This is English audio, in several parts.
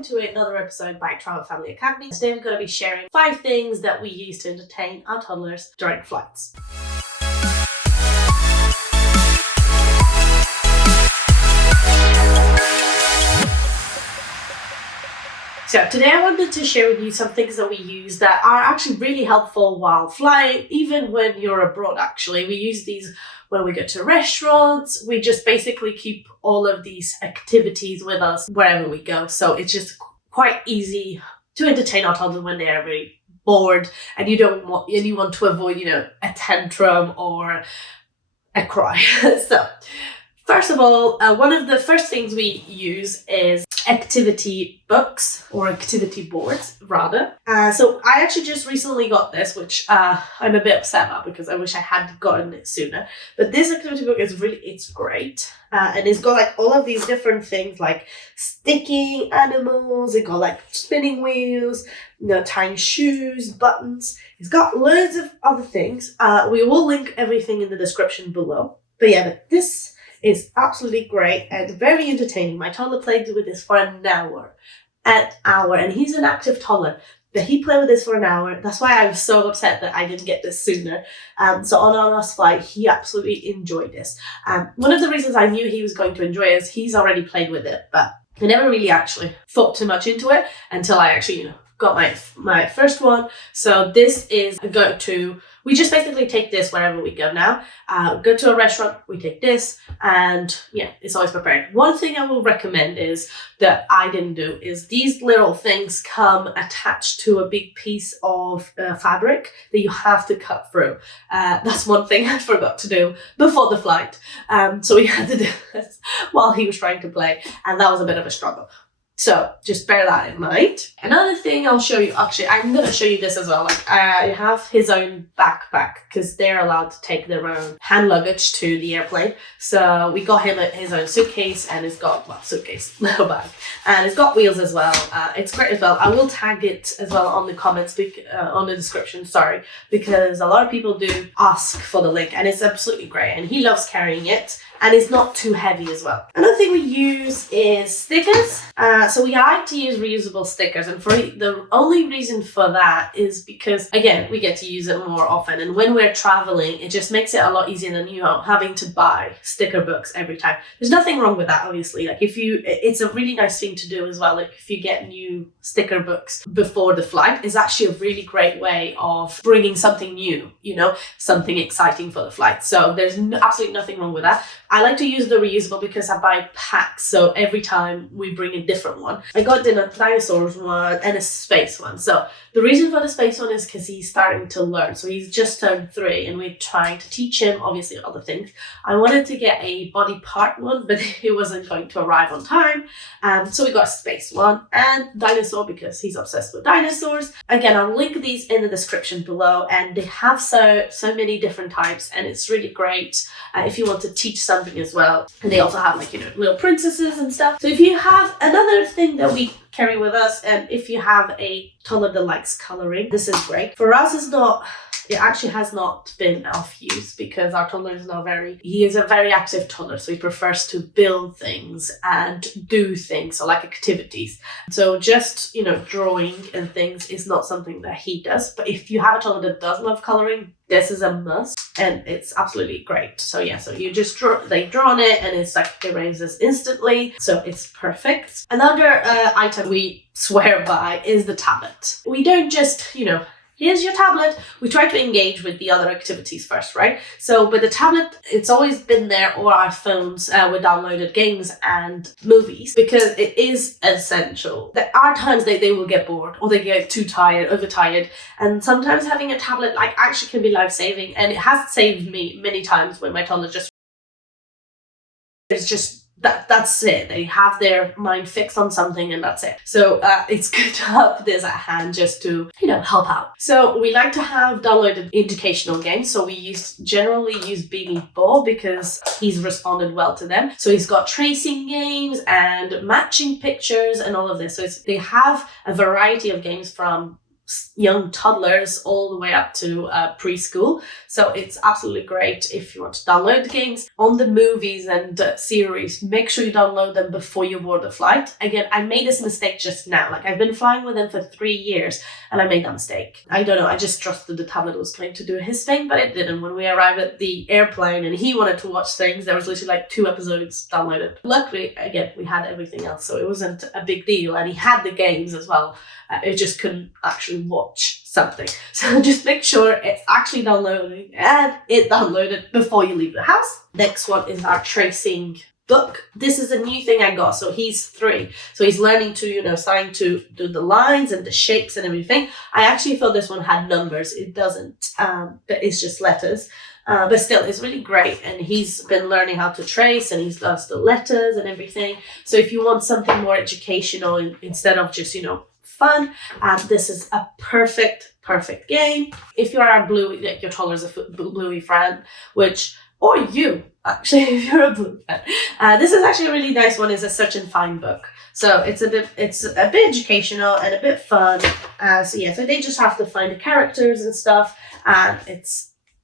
welcome to another episode by Travel Family Academy. Today we're going to be sharing 5 things that we use to entertain our toddlers during flights. So today I wanted to share with you some things that we use that are actually really helpful while flying, even when you're abroad actually. We use these when we go to restaurants. We just basically keep all of these activities with us wherever we go. So it's just quite easy to entertain our toddlers when they're very bored and you want to avoid, a tantrum or a cry. So first of all, one of the first things we use is activity books or activity boards rather. So I actually just recently got this, which I'm a bit upset about because I wish I had gotten it sooner. But this activity book it's great. And it's got like all of these different things like sticking animals, it got like spinning wheels, tying shoes, buttons. It's got loads of other things. We will link everything in the description below. But this is absolutely great and very entertaining. My toddler played with this for an hour, and he's an active toddler, but he played with this for an hour. That's why I'm so upset that I didn't get this sooner. So on our last flight, he absolutely enjoyed this. One of the reasons I knew he was going to enjoy it is he's already played with it, but I never really actually thought too much into it until I actually, got my first one. So this is a go-to. We just basically take this wherever we go now. Go to a restaurant, we take this, and it's always prepared. One thing I will recommend is that I didn't do is these little things come attached to a big piece of fabric that you have to cut through. That's one thing I forgot to do before the flight. So we had to do this while he was trying to play, and that was a bit of a struggle. So just bear that in mind. Another thing I'll show you, actually, I'm going to show you this as well. Like I have his own backpack because they're allowed to take their own hand luggage to the airplane. So we got him his own suitcase, and it's got, little bag. And it's got wheels as well. It's great as well. I will tag it as well on the comments, on the description, because a lot of people do ask for the link, and it's absolutely great. And he loves carrying it. And it's not too heavy as well. Another thing we use is stickers. So we like to use reusable stickers, and the only reason for that is because, again, we get to use it more often. And when we're traveling, it just makes it a lot easier than having to buy sticker books every time. There's nothing wrong with that, obviously. Like it's a really nice thing to do as well. Like if you get new sticker books before the flight, it's actually a really great way of bringing something new, something exciting for the flight. So there's absolutely nothing wrong with that. I like to use the reusable because I buy packs, so every time we bring a different one. I got a dinosaurs one and a space one. So the reason for the space one is because he's starting to learn. So he's just turned 3 and we're trying to teach him, obviously, other things. I wanted to get a body part one, but it wasn't going to arrive on time. So we got a space one and dinosaur because he's obsessed with dinosaurs. Again, I'll link these in the description below, and they have so many different types, and it's really great if you want to teach something as well. And they also have little princesses and stuff. So if you have another thing that we carry with us, and if you have a toddler that likes coloring, this is great. For us, it actually has not been of use because our toddler he is a very active toddler, so he prefers to build things and do things, so like activities. So just, drawing and things is not something that he does. But if you have a toddler that does love coloring, this is a must, and it's absolutely great. So so you just they draw on it, and it's like erases instantly, so it's perfect. Another item we swear by is the tablet. We don't just, here's your tablet. We try to engage with the other activities first, right? So with the tablet, it's always been there, or our phones with downloaded games and movies, because it is essential. There are times they will get bored, or they get too tired, overtired, and sometimes having a tablet actually can be life-saving, and it has saved me many times when my toddler that's it. They have their mind fixed on something, and that's it. So it's good to have this at hand just to, help out. So we like to have downloaded educational games. So we generally use BB Ball because he's responded well to them. So he's got tracing games and matching pictures and all of this. So they have a variety of games from young toddlers all the way up to preschool. So it's absolutely great if you want to download the games. On the movies and series, make sure you download them before you board the flight. Again, I made this mistake just now. Like, I've been flying with them for 3 years and I made that mistake. I don't know, I just trusted the tablet was going to do his thing, but it didn't. When we arrived at the airplane and he wanted to watch things, there was literally like 2 episodes downloaded. Luckily, again, we had everything else, so it wasn't a big deal, and he had the games as well. It just couldn't actually watch something. So just make sure it's actually downloading and it downloaded before you leave the house. Next one is our tracing book. This is a new thing I got. So he's 3. So he's learning to, starting to do the lines and the shapes and everything. I actually thought this one had numbers. It doesn't, but it's just letters. But still, it's really great. And he's been learning how to trace, and he's does the letters and everything. So if you want something more educational instead of just, fun, this is a perfect game. If you are a Bluey, like your toddler's a Bluey fan, or you, actually, if you're a Blue fan, this is actually a really nice one. It's a search and find book. So it's a bit educational and a bit fun. So they just have to find the characters and stuff. And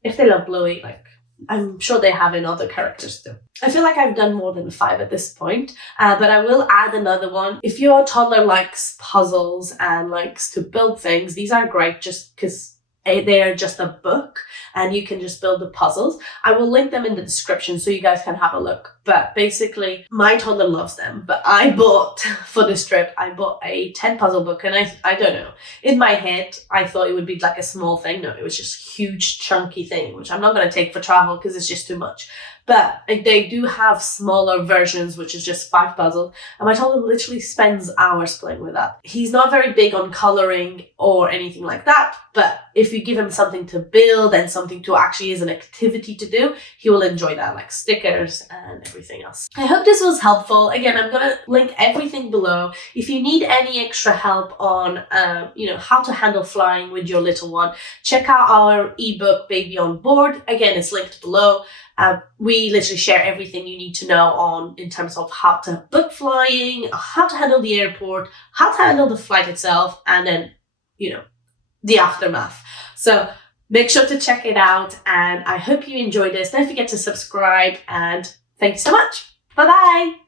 if they love Bluey, like, I'm sure they have in other characters too. I feel like I've done more than 5 at this point, but I will add another one. If your toddler likes puzzles and likes to build things, these are great just because they are just a book and you can just build the puzzles. I will link them in the description so you guys can have a look. But basically, my toddler loves them. But I bought, for this trip, a 10 puzzle book, and I don't know. In my head, I thought it would be like a small thing. No, it was just a huge, chunky thing, which I'm not going to take for travel because it's just too much. But they do have smaller versions, which is just 5 puzzles. And my toddler literally spends hours playing with that. He's not very big on coloring or anything like that. But if you give him something to build and something to actually as an activity to do, he will enjoy that, like stickers and everything else. I hope this was helpful. Again, I'm going to link everything below. If you need any extra help on, how to handle flying with your little one, check out our ebook, Baby on Board. Again, it's linked below. We literally share everything you need to know in terms of how to book flying, how to handle the airport, how to handle the flight itself, and then, the aftermath. So make sure to check it out, and I hope you enjoyed this. Don't forget to subscribe, and thank you so much. Bye-bye.